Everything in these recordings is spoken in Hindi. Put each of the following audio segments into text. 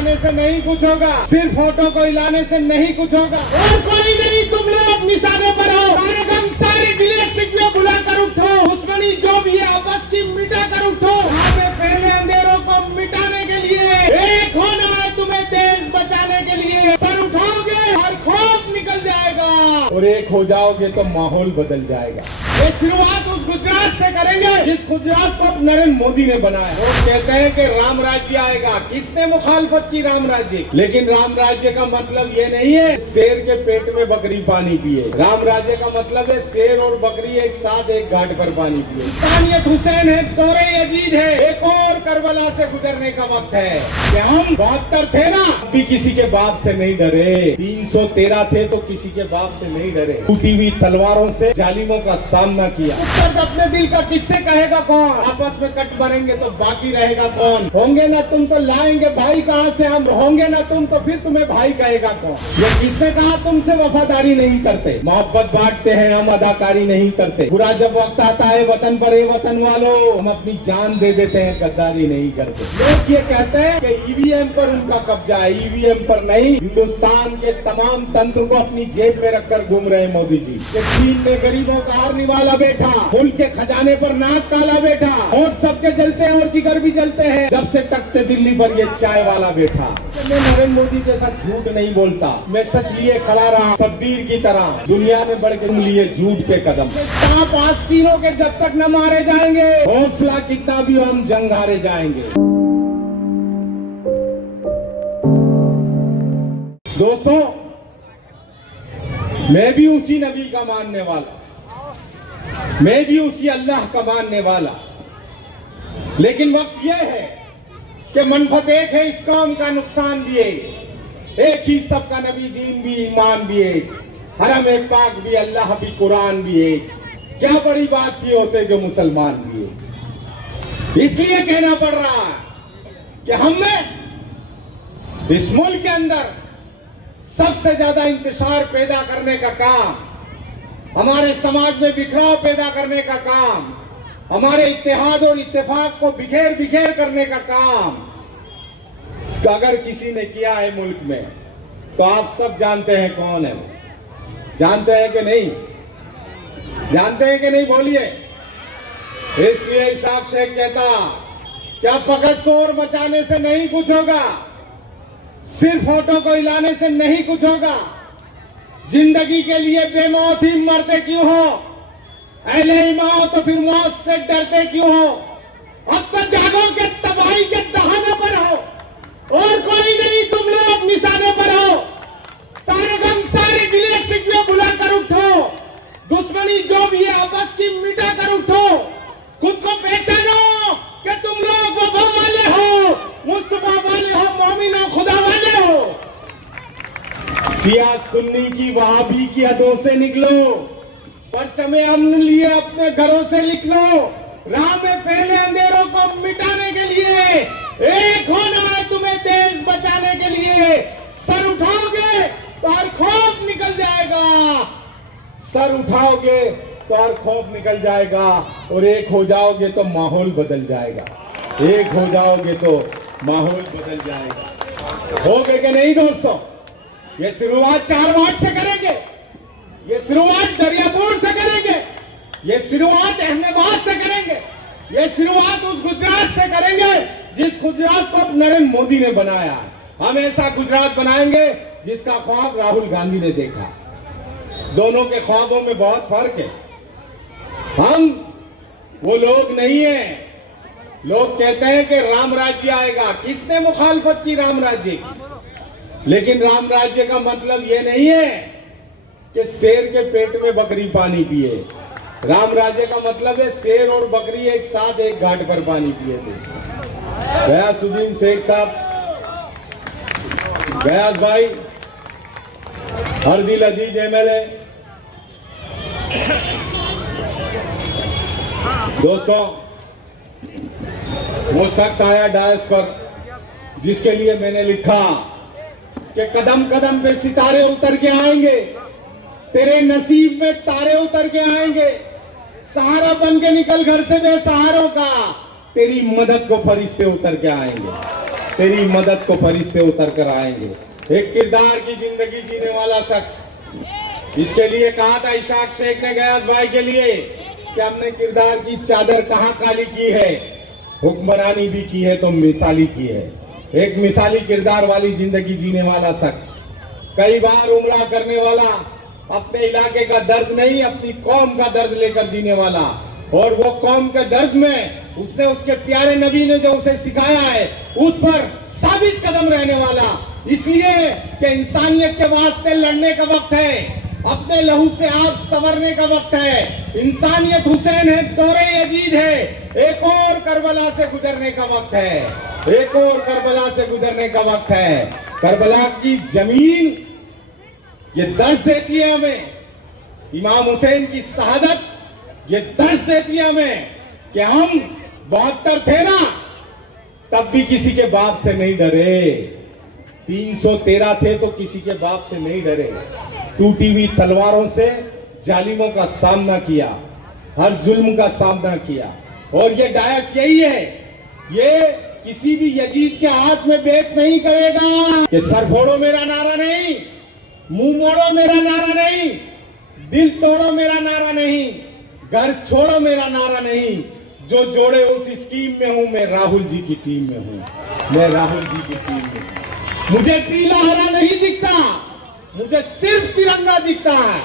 मिटाने से नहीं कुछ होगा, सिर्फ फोटो को हिलाने से नहीं कुछ होगा। और कोई नहीं, तुम लोग निशाने पर हो। सारे गम सारे गिले शिकवे भुला कर उठो, दुश्मनी जो भी है आपस की मिटा कर उठो। हमें पहले अंधेरों को मिटाने के लिए एक होना है, तुम्हें देश बचाने के लिए सर उठाओगे और खौफ निकल जाएगा, और एक हो जाओगे तो माहौल बदल जाएगा। ये शुरुआत उस गुजरात से करेंगे जिस गुजरात को नरेंद्र मोदी ने बनाया। वो कहते हैं कि राम राज्य आएगा, किसने मुखालफत की राम राज्य? लेकिन राम राज्य का मतलब ये नहीं है शेर के पेट में बकरी पानी पिए। राम राज्य का मतलब है शेर और बकरी एक साथ एक घाट पर पानी पिए। इंसानियत हुसैन है, तोरे यजीद है, एक और करबला से गुजरने का वक्त है कि हम 72 थे ना, भी किसी के बाप से नहीं डरे। 313 थे तो किसी के बाप से नहीं डरे। टूटी हुई तलवारों से जालिमों का सामना किया। उत्तर अपने दिल का किससे कहेगा कौन? आपस में कट मरेंगे तो बाकी रहेगा कौन? होंगे ना तुम तो लाएंगे भाई कहाँ से हम, होंगे ना तुम तो फिर तुम्हें भाई कहेगा कौन? ये किसने कहा तुमसे वफादारी नहीं करते? मोहब्बत बांटते हैं हम, अदाकारी नहीं करते। बुरा जब वक्त आता है वतन पर, ए वतन वालों, हम अपनी जान दे देते हैं, गद्दारी नहीं करते। लोग ये कहते हैं कि ईवीएम पर उनका कब्जा है, ईवीएम पर नहीं। हिंदुस्तान के तमाम तंत्र को अपनी जेब में रखकर घूम रहे मोदी जी। चीन में गरीबों का हार निवाला बैठा, मुल्क के खजाने पर नाक काला बैठा, होठ सबके जलते हैं और जिगर भी जलते हैं जब से तख्ते दिल्ली पर ये चाय वाला बैठा। मैं नरेंद्र मोदी जैसा झूठ नहीं बोलता, मैं सच लिए खड़ा रहा शब्बीर की तरह, दुनिया में बढ़ के तुम लिए झूठ के कदम। सांप आस्तीनों के जब तक न मारे जाएंगे, हौसला कितना भी हो हम जंग हारे जाएंगे। दोस्तों, मैं भी उसी नबी का मानने वाला, मैं भी उसी अल्लाह का मानने वाला, लेकिन वक्त यह है कि मनफत एक है, इस कौम का नुकसान भी एक ही, सबका नबी दीन भी ईमान भी एक, हरम एक पाक भी, अल्लाह भी, कुरान भी एक। क्या बड़ी बात थी होते जो मुसलमान भी एक। इसलिए कहना पड़ रहा है कि हमें इस मुल्क के अंदर सबसे ज्यादा इंतशार पैदा करने का काम, हमारे समाज में बिखराव पैदा करने का काम, हमारे इत्तेहाद और इत्तेफाक को बिखेर बिखेर करने का काम अगर किसी ने किया है मुल्क में, तो आप सब जानते हैं कौन है। जानते हैं कि नहीं? जानते हैं कि नहीं? बोलिए। इसलिए इशाक शेख कहता, क्या पकड़ शोर मचाने से नहीं कुछ होगा, सिर्फ फोटो को हिलाने से नहीं कुछ होगा। जिंदगी के लिए बेमौत ही मरते क्यों हो? अहले ईमान हो तो फिर मौत से डरते क्यों हो? अब तो जागो के तबाही के दहाने पर हो, और कोई नहीं, तुम लोग निशाने पर हो। सारे गम सारे गिले शिकवे भुला कर उठो, दुश्मनी जो भी है आपस की मिटा कर उठो। खुद को पहचानो कि तुम लोग वफा वाले हो, मुस्तफा वाले हो, मोमिन हो, खुदा वाले हो। शिया सुन्नी की वहाबी की हदों से निकलो, परचमे अमन लिए अपने घरों से लिख लो। राह में पहले अंधेरों को मिटाने के लिए एक होना है, तुम्हें देश बचाने के लिए सर उठाओगे तो हर खौफ निकल जाएगा, सर उठाओगे तो हर खौफ निकल जाएगा, और एक हो जाओगे तो माहौल बदल जाएगा। एक हो जाओगे तो माहौल बदल जाएगा। हो गए कि नहीं दोस्तों? ये शुरुआत 4 वार्ड से करेंगे, ये शुरुआत दरियापुर से करेंगे, ये शुरुआत अहमदाबाद से करेंगे, ये शुरुआत उस गुजरात से करेंगे जिस गुजरात को नरेंद्र मोदी ने बनाया। हम ऐसा गुजरात बनाएंगे जिसका ख्वाब राहुल गांधी ने देखा। दोनों के ख्वाबों में बहुत फर्क है। हम वो लोग नहीं है। लोग कहते हैं कि राम राज्य आएगा, किसने मुखालफत की राम राज्य की? लेकिन राम राज्य का मतलब ये नहीं है कि शेर के पेट में बकरी पानी पिए। राम राज्य का मतलब है शेर और बकरी एक साथ एक घाट पर पानी पिए थे। गयासुद्दीन शेख साहब, गयास भाई, हरदिल अजीज एमएलए, दोस्तों, वो शख्स आया डायस पर जिसके लिए मैंने लिखा कि कदम कदम पे सितारे उतर के आएंगे, तेरे नसीब में तारे उतर के आएंगे, सहारा बन के निकल घर से बेसहारों का, तेरी मदद को फरिश्ते उतर के आएंगे। तेरी मदद को फरिश्ते उतर कर आएंगे। एक किरदार की जिंदगी जीने वाला शख्स, इसके लिए कहा था इशाक शेख ने गयास भाई के लिए कि हमने किरदार की चादर कहाँ काली की है, हुक्मरानी भी की है तो मिसाली की है। एक मिसाली किरदार वाली जिंदगी जीने वाला शख्स, कई बार उम्रा करने वाला, अपने इलाके का दर्द नहीं अपनी कौम का दर्द लेकर जीने वाला, और वो कौम के दर्द में उसने उसके प्यारे नबी ने जो उसे सिखाया है उस पर साबित कदम रहने वाला। इसलिए कि इंसानियत के वास्ते लड़ने का वक्त है, अपने लहू से आग संवरने का वक्त है। इंसानियत हुसैन है, दौरे यजीद है, एक और करबला से गुजरने का वक्त है, एक और करबला से गुजरने का वक्त है। करबला की जमीन ये दर्ज देती है हमें, इमाम हुसैन की शहादत ये दर्ज देती है हमें कि हम 72 थे ना, तब भी किसी के बाप से नहीं डरे। 313 थे तो किसी के बाप से नहीं डरे। टूटी हुई तलवारों से जालिमों का सामना किया, हर जुल्म का सामना किया। और ये डायस यही है, ये किसी भी यजीद के हाथ में बेत नहीं करेगा कि सर फोड़ो मेरा नारा नहीं, मुंह मोड़ो मेरा नारा नहीं, दिल तोड़ो मेरा नारा नहीं, घर छोड़ो मेरा नारा नहीं। जो जोड़े उस स्कीम में हूं, मैं राहुल जी की टीम में हूं, मैं राहुल जी की टीम में हूं। मुझे पीला हरा नहीं दिखता, मुझे सिर्फ तिरंगा दिखता है।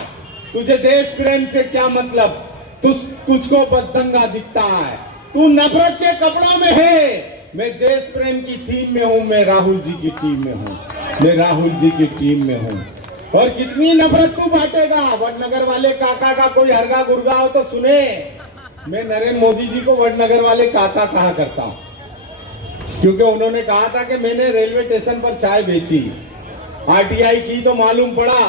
तुझे देश प्रेम से क्या मतलब, तुझको बस दंगा दिखता है। तू नफरत के कपड़ों में है, मैं देश प्रेम की थीम में हूं, मैं राहुल जी की टीम में हूं, मैं राहुल जी की टीम में हूं। और कितनी नफरत तू बांटेगा। वडनगर वाले काका का कोई हरगा गुरगा हो तो सुने, मैं नरेंद्र मोदी जी को वडनगर वाले काका कहा करता हूं, क्योंकि उन्होंने कहा था कि मैंने रेलवे स्टेशन पर चाय बेची, आरटीआई की तो मालूम पड़ा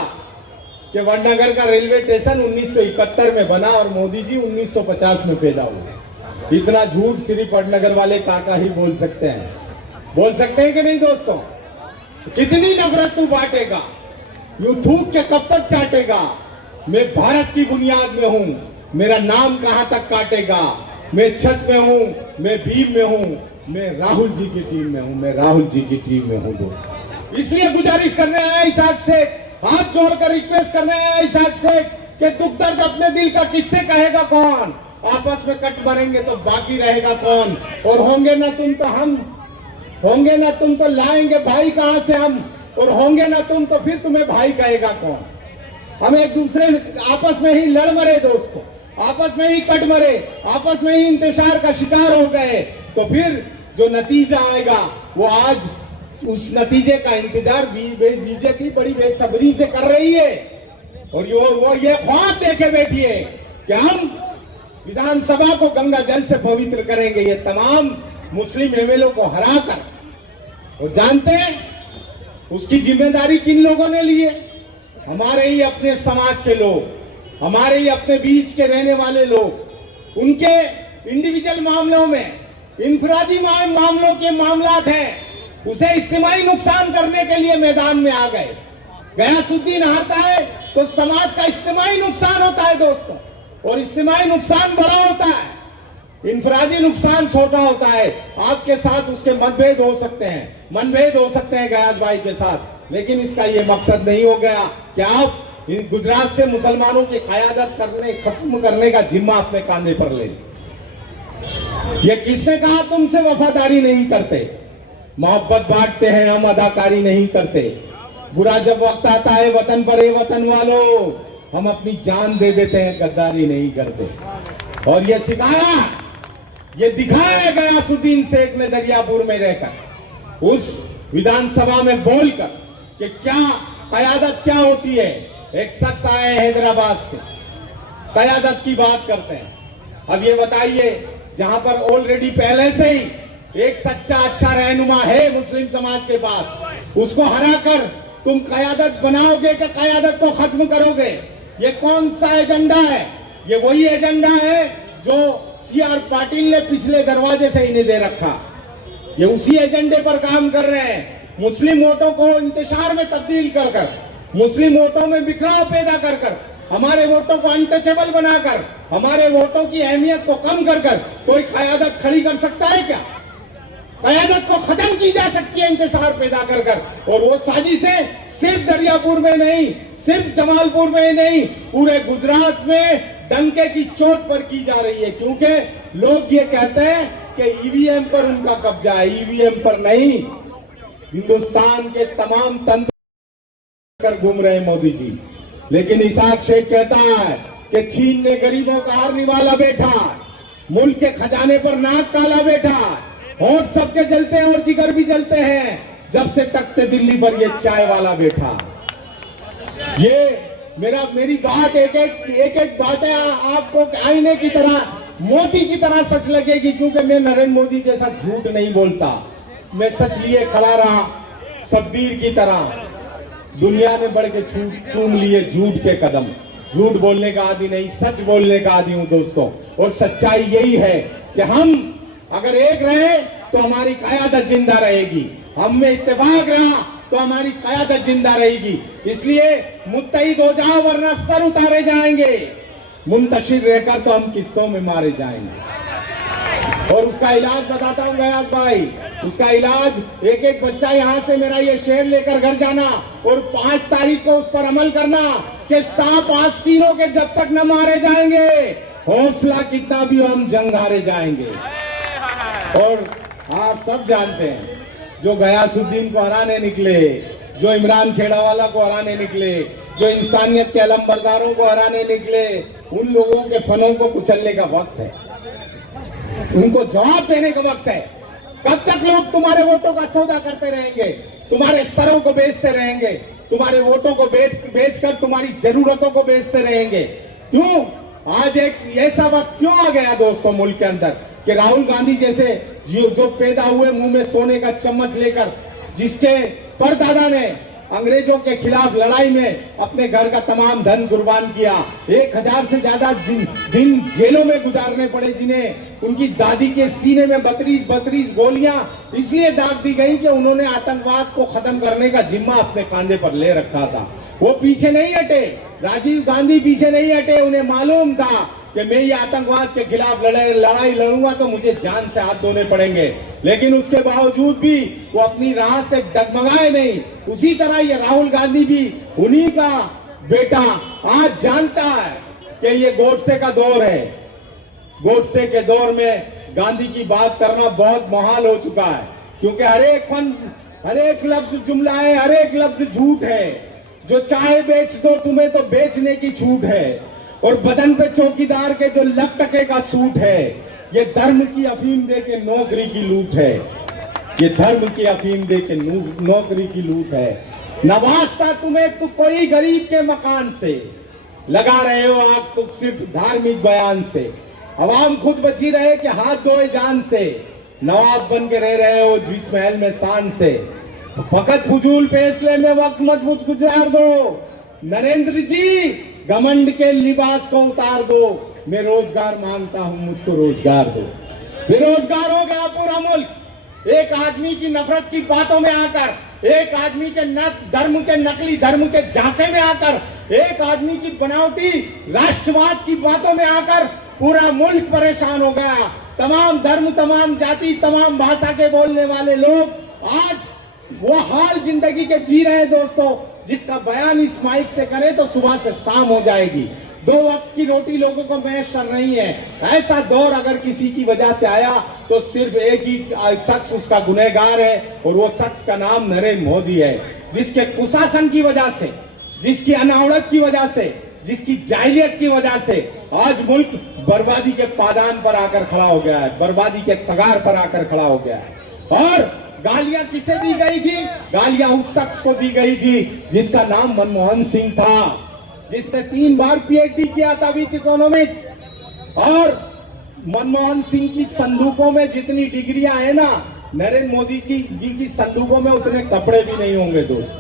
कि वडनगर का रेलवे स्टेशन 1971 में बना और मोदी जी 1950 में पैदा हुए। इतना झूठ सिर्फ वडनगर वाले काका ही बोल सकते हैं। बोल सकते हैं कि नहीं दोस्तों? कितनी नफरत तू बांटेगा, यूं थूक के कब तक चाटेगा। मैं भारत की बुनियाद में हूं, मेरा नाम कहां तक काटेगा। मैं छत में हूं, मैं भीम में हूं, मैं राहुल जी की टीम में हूं, मैं राहुल जी की टीम में हूं दोस्तों। इसलिए गुजारिश करने आया इशाक शेख, हाथ जोड़कर रिक्वेस्ट करने आया इशाक शेख कि दुख दर्द अपने दिल का किससे कहेगा कौन। आपस में कट मरेंगे तो बाकी रहेगा कौन। और होंगे ना तुम तो हम, होंगे ना तुम तो लाएंगे भाई कहां से हम, और होंगे ना तुम तो फिर तुम्हें भाई कहेगा कौन। हम एक दूसरे आपस में ही लड़ मरे दोस्तों, आपस में ही कट मरे, आपस में ही इंतशार का शिकार हो गए, तो फिर जो नतीजा आएगा वो आज उस नतीजे का इंतजार बीजेपी बड़ी बेसब्री से कर रही है। और वो ये ख्वाब देके बैठी है कि हम विधानसभा को गंगा जल से पवित्र करेंगे, ये तमाम मुस्लिम एमएलए को हराकर। और जानते हैं उसकी जिम्मेदारी किन लोगों ने ली है? हमारे ही अपने समाज के लोग, हमारे ही अपने बीच के रहने वाले लोग। उनके इंडिविजुअल मामलों में, इंफरादी मामलों के मामलात हैं, उसे इज्तिमाई नुकसान करने के लिए मैदान में आ गए। गयासुद्दीन हारता है तो समाज का इज्तिमाई नुकसान होता है दोस्तों, और इज्तिमाई नुकसान बड़ा होता है, इंफरादी नुकसान छोटा होता है। आपके साथ उसके मतभेद हो सकते हैं, मनभेद हो सकते हैं गयास भाई के साथ, लेकिन इसका यह मकसद नहीं हो गया कि आप गुजरात से मुसलमानों की कयादत करने, खत्म करने का जिम्मा अपने कांधे पर ले। ये किसने कहा तुमसे वफादारी नहीं करते? मोहब्बत बांटते हैं हम, अदाकारी नहीं करते। बुरा जब वक्त आता है वतन पर, ए वतन वालों, हम अपनी जान दे देते हैं, गद्दारी नहीं करते। और ये सिखाया, ये दिखाया गयासुद्दीन शेख ने दरियापुर में रहकर, उस विधानसभा में बोलकर कि क्या कयादत क्या होती है। एक शख्स आए हैदराबाद से, कयादत की बात करते हैं। अब ये बताइए, जहां पर ऑलरेडी पहले से ही एक सच्चा अच्छा रहनुमा है मुस्लिम समाज के पास, उसको हराकर तुम कयादत बनाओगे कि कयादत को खत्म करोगे? ये कौन सा एजेंडा है? ये वही एजेंडा है जो सीआर पाटिल ने पिछले दरवाजे से इन्हें दे रखा। ये उसी एजेंडे पर काम कर रहे हैं। मुस्लिम वोटों को इंतशार में तब्दील कर कर, मुस्लिम वोटों में बिखराव पैदा कर कर, हमारे वोटों को अनटचेबल बनाकर, हमारे वोटों की अहमियत को कम कर कर कोई कयादत खड़ी कर सकता है क्या? क़यादत को खत्म की जा सकती है इंतशार पैदा कर कर। और वो साजिशें सिर्फ दरियापुर में नहीं, सिर्फ जमालपुर में नहीं, पूरे गुजरात में डंके की चोट पर की जा रही है। क्योंकि लोग ये कहते हैं कि ईवीएम पर उनका कब्जा है, ईवीएम पर नहीं, हिंदुस्तान के तमाम तंत्र कर घूम रहे मोदी जी। लेकिन इसाक शेख कहता है कि चीन ने गरीबों का हार निवाला बैठा, मुल्क के खजाने पर नाक काला बैठा, होंठ सबके जलते हैं और जिगर भी जलते हैं जब से तख्ते दिल्ली पर ये चाय वाला बैठा। ये मेरी बात एक एक बात है आपको आईने की तरह, मोती की तरह सच लगेगी, क्योंकि मैं नरेंद्र मोदी जैसा झूठ नहीं बोलता। मैं सच लिए खड़ा रहा शब्बीर की तरह। दुनिया ने बढ़ के चूम लिए झूठ के कदम। झूठ बोलने का आदि नहीं, सच बोलने का आदि हूं दोस्तों। और सच्चाई यही है कि हम अगर एक रहे तो हमारी क़यादत जिंदा रहेगी, हम में इत्तेफाक रहा तो हमारी क़यादत जिंदा रहेगी। इसलिए मुत्तहिद हो जाओ वरना सर उतारे जाएंगे, मुंतशिर रहकर तो हम किस्तों में मारे जाएंगे। और उसका इलाज बताता हूं गयास भाई, उसका इलाज एक एक बच्चा यहां से मेरा ये शेर लेकर घर जाना और 5 तारीख को उस पर अमल करना कि सांप आस्तीनों के जब तक न मारे जाएंगे, हौसला कितना भी हो हम जंग हारे जाएंगे। और आप सब जानते हैं जो गयासुद्दीन को हराने निकले, जो इमरान खेड़ावाला को हराने निकले, जो इंसानियत के अलमबरदारों को हराने निकले, उन लोगों के फनों को कुचलने का वक्त है, उनको जवाब देने का वक्त है। कब तक लोग तुम्हारे वोटों का सौदा करते रहेंगे, तुम्हारे सरों को बेचते रहेंगे, तुम्हारे वोटों को बेचकर तुम्हारी जरूरतों को बेचते रहेंगे? क्यों आज एक ऐसा वक्त क्यों आ गया दोस्तों मुल्क के अंदर कि राहुल गांधी जैसे जो पैदा हुए मुंह में सोने का चम्मच लेकर, जिसके परदादा ने अंग्रेजों के खिलाफ लड़ाई में अपने घर का तमाम धन कुर्बान किया, 1000 से ज्यादा दिन जेलों में गुजारने पड़े, जिन्हें उनकी दादी के सीने में 32 गोलियां इसलिए दाग दी गई कि उन्होंने आतंकवाद को खत्म करने का जिम्मा अपने कांधे पर ले रखा था। वो पीछे नहीं हटे, राजीव गांधी पीछे नहीं हटे। उन्हें मालूम था कि मैं ये आतंकवाद के खिलाफ लड़ाई लड़ूंगा तो मुझे जान से हाथ धोने पड़ेंगे, लेकिन उसके बावजूद भी वो अपनी राह से डगमगाए नहीं। उसी तरह ये राहुल गांधी भी उन्हीं का बेटा आज जानता है कि ये गोडसे का दौर है। गोडसे के दौर में गांधी की बात करना बहुत मुहाल हो चुका है, क्योंकि हर एक लफ्ज जुमला है, हर एक लफ्ज झूठ है। जो चाहे बेच दो तुम्हें तो बेचने की छूट है, और बदन पे चौकीदार के जो लग टके का सूट है, ये धर्म की अफीम दे के नौकरी की लूट है, ये धर्म की अफीम दे के नौकरी की लूट है। नवाजता तुम्हें तो कोई गरीब के मकान से, लगा रहे हो आग तो सिर्फ धार्मिक बयान से। अवाम खुद बची रहे कि हाथ धोए जान से, नवाब बन के रह रहे हो जिस महल में शान से। फकत फजूल फैसले में वक्त मत गुजार दो, नरेंद्र जी घमंड के लिबास को उतार दो। मैं रोजगार मांगता हूं, मुझको रोजगार दो। बेरोजगार हो गया पूरा मुल्क, एक आदमी की नफरत की बातों में आकर, एक आदमी के धर्म के नकली धर्म के झांसे में आकर, एक आदमी की बनावटी राष्ट्रवाद की बातों में आकर पूरा मुल्क परेशान हो गया। तमाम धर्म, तमाम जाति, तमाम भाषा के बोलने वाले लोग आज वो हाल जिंदगी के जी रहे हैं दोस्तों, जिसका बयान इस माइक से करे तो सुबह से शाम हो जाएगी। 2 वक्त की रोटी लोगों को मैसर नहीं है। ऐसा दौर अगर किसी की वजह से आया तो सिर्फ एक ही शख्स उसका गुनहगार है, और वो शख्स का नाम नरेंद्र मोदी है, जिसके कुशासन की वजह से, जिसकी अनावड़त की वजह से, जिसकी जाहिलियत की वजह से आज मुल्क बर्बादी के पादान पर आकर खड़ा हो गया है, बर्बादी के कगार पर आकर खड़ा हो गया है। और गालियां किसे दी गई थी? गालियां उस शख्स को दी गई थी जिसका नाम मनमोहन सिंह था, जिसने 3 बार PhD किया था विद इकोनॉमिक्स। और मनमोहन सिंह की संदूकों में जितनी डिग्रियां हैं ना, नरेंद्र मोदी जी की संदूकों में उतने कपड़े भी नहीं होंगे दोस्त।